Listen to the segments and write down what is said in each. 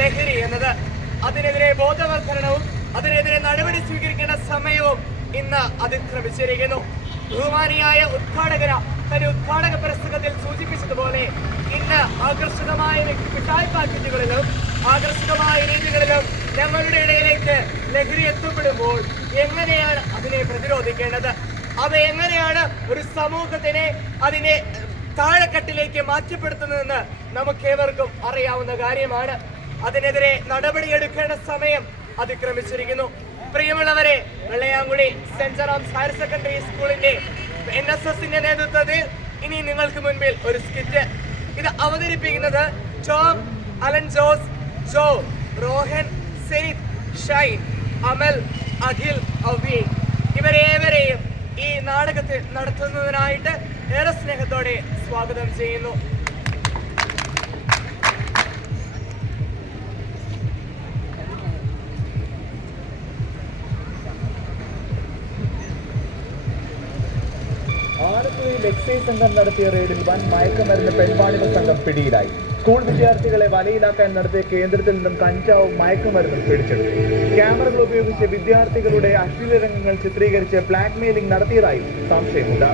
ലഹരി എന്നത് അതിനെതിരെ ബോധവൽക്കരണവും അതിനെതിരെ നടപടി സ്വീകരിക്കേണ്ട സമയവും ഇന്ന് അതിക്രമിച്ചിരിക്കുന്നു. ബഹുമാനിയായ ഉദ്ഘാടകര തന്റെ ഉദ്ഘാടക പുസ്തകത്തിൽ സൂചിപ്പിച്ചതുപോലെ ഇന്ന് ആകർഷകമായ മിഠായി പാക്കറ്റുകളിലും ആകർഷകമായ രീതികളിലും ഞങ്ങളുടെ ഇടയിലേക്ക് ലഹരി എത്തപ്പെടുമ്പോൾ എങ്ങനെയാണ് അതിനെ പ്രതിരോധിക്കേണ്ടത്? അവ എങ്ങനെയാണ് ഒരു സമൂഹത്തിനെ അതിനെ താഴെക്കെട്ടിലേക്ക് മാറ്റപ്പെടുത്തുന്നതെന്ന് നമുക്കേവർക്കും അറിയാവുന്ന കാര്യമാണ്. അതിനെതിരെ നടപടിയെടുക്കേണ്ട സമയം അതിക്രമിച്ചിരിക്കുന്നു. പ്രിയമുള്ളവരെ Vellayamkudy Saint John's higher secondary സ്കൂളിന്റെ എൻ എസ് എസിന്റെ നേതൃത്വത്തിൽ ഇനി നിങ്ങൾക്ക് മുൻപിൽ ഒരു സ്കിറ്റ്. ഇത് അവതരിപ്പിക്കുന്നത് Tom Alan Jose Jo Rohan Senith Shine Amal Akhil ഇവരേവരെയും ഈ നാടകത്തിൽ നടത്തുന്നതിനായിട്ട് ഏറെ സ്നേഹത്തോടെ സ്വാഗതം ചെയ്യുന്നു. ആലപ്പുഴയിൽ എക്സൈസ് സംഘം നടത്തിയ റെയ്ഡിൽ വൻ മയക്കുമരുന്ന് പെൺവാണിഭ സംഘം പിടിയിലായി. സ്കൂൾ വിദ്യാർത്ഥികളെ വലയിലാക്കാൻ നടത്തിയ കേന്ദ്രത്തിൽ നിന്നും കഞ്ചാവും മയക്കുമരുന്നും പിടിച്ചെടുത്തു. ക്യാമറകൾ ഉപയോഗിച്ച് വിദ്യാർത്ഥികളുടെ അശ്ലീല രംഗങ്ങൾ ചിത്രീകരിച്ച് ബ്ലാക്ക്മെയിലിംഗ് നടത്തിയതായും സംശയമുണ്ട്.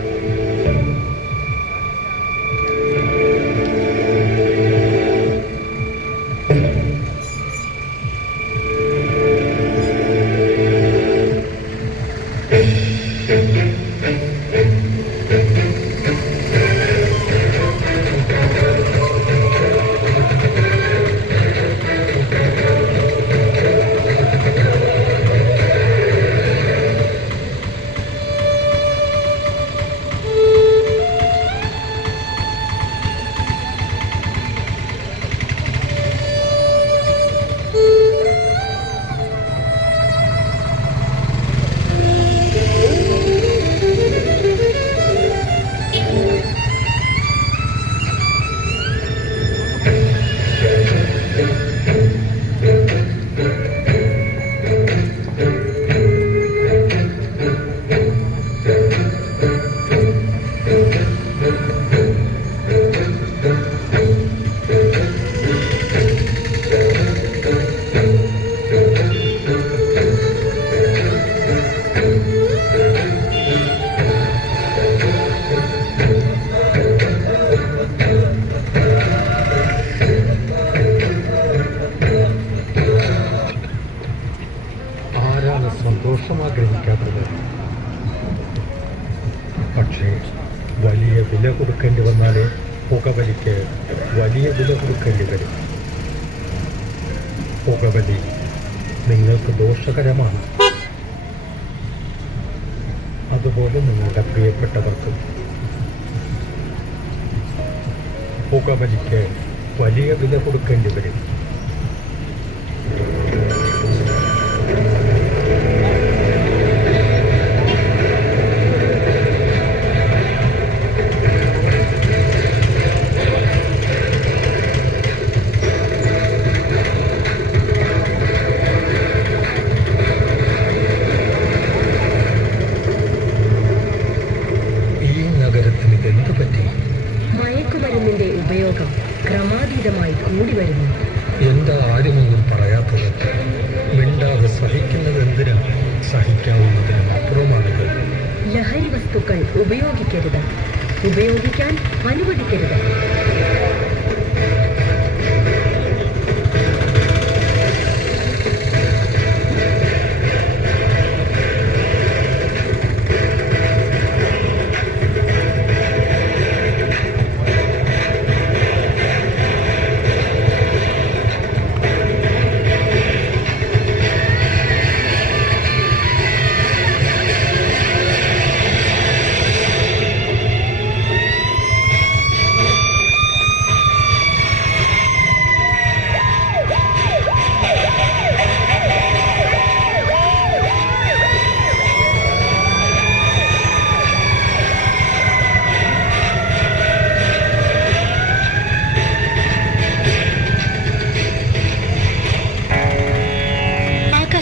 സന്തോഷം ആഗ്രഹിക്കാത്തത് പക്ഷേ വലിയ വില കൊടുക്കേണ്ടി വന്നാലേ പുകവലിക്ക് വലിയ വില കൊടുക്കേണ്ടി വരും. പുകവലി നിങ്ങൾക്ക് ദോഷകരമാണ്. അതുപോലെ നിങ്ങളുടെ പ്രിയപ്പെട്ടവർക്ക്. പുകവലിക്ക് വലിയ വില കൊടുക്കേണ്ടി വരും. ക്രമാതീതമായി കൂടി വരുന്നു. എന്താ ആരുമൊന്നും പറയാത്തത്? മിണ്ടാതെ സഹിക്കുന്നത് എന്തിനാ? സഹിക്കാവുന്നതിനും അപ്പുറമാണിത് ലഹരി വസ്തുക്കൾ ഉപയോഗിക്കരുത്. ഉപയോഗിക്കാൻ അനുവദിക്കരുത്.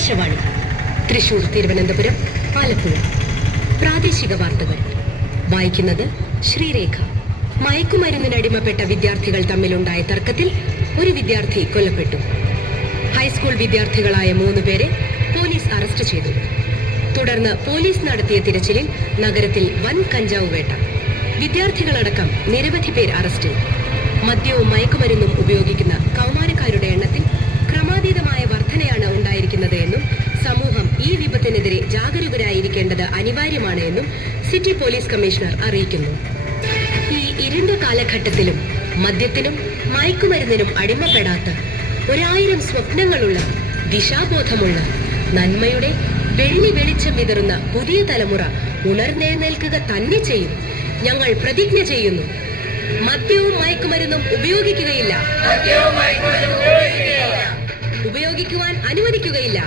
ആകാശവാണി. തൃശൂർ തിരുവനന്തപുരം ആലപ്പുഴ. പ്രാദേശിക വാർത്തകൾ. വായിക്കുന്നത് ശ്രീരേഖ. മയക്കുമരുന്നിനടിമപ്പെട്ട വിദ്യാർത്ഥികൾ തമ്മിലുണ്ടായ തർക്കത്തിൽ ഒരു വിദ്യാർത്ഥി കൊല്ലപ്പെട്ടു. ഹൈസ്കൂൾ വിദ്യാർത്ഥികളായ മൂന്ന് പേരെ പോലീസ് അറസ്റ്റ് ചെയ്തു. തുടർന്ന് പോലീസ് നടത്തിയ തിരച്ചിലിൽ നഗരത്തിൽ വൻ കഞ്ചാവ് വേട്ട. വിദ്യാർത്ഥികളടക്കം നിരവധി പേർ അറസ്റ്റിൽ മദ്യവും മയക്കുമരുന്നും ഉപയോഗിക്കുന്ന കൗമാരക്കാരുടെ എണ്ണത്തിൽ ക്രമാതീതമായ വർധനയാണ് ഉണ്ടായിരിക്കുന്നത് എന്നും സമൂഹം ഈ വിപത്തിനെതിരെ ജാഗരൂകരായിരിക്കേണ്ടത് അനിവാര്യമാണ് എന്നും സിറ്റി പോലീസ് കമ്മീഷണർ അറിയിക്കുന്നു. ഈ ഇരുണ്ട കാലഘട്ടത്തിലും മദ്യത്തിനും മയക്കുമരുന്നിനും അടിമപ്പെടാത്ത ഒരായിരം സ്വപ്നങ്ങളുള്ള ദിശാബോധമുള്ള നന്മയുടെ വെള്ളി വെളിച്ചം വിതറുന്ന പുതിയ തലമുറ ഉണർന്നേൽക്കുക തന്നെ ചെയ്യും. ഞങ്ങൾ പ്രതിജ്ഞ ചെയ്യുന്നു. മദ്യവും മയക്കുമരുന്നും ഉപയോഗിക്കുകയില്ല. പ്രയോഗിക്കുവാൻ അനുവദിക്കുകയില്ല.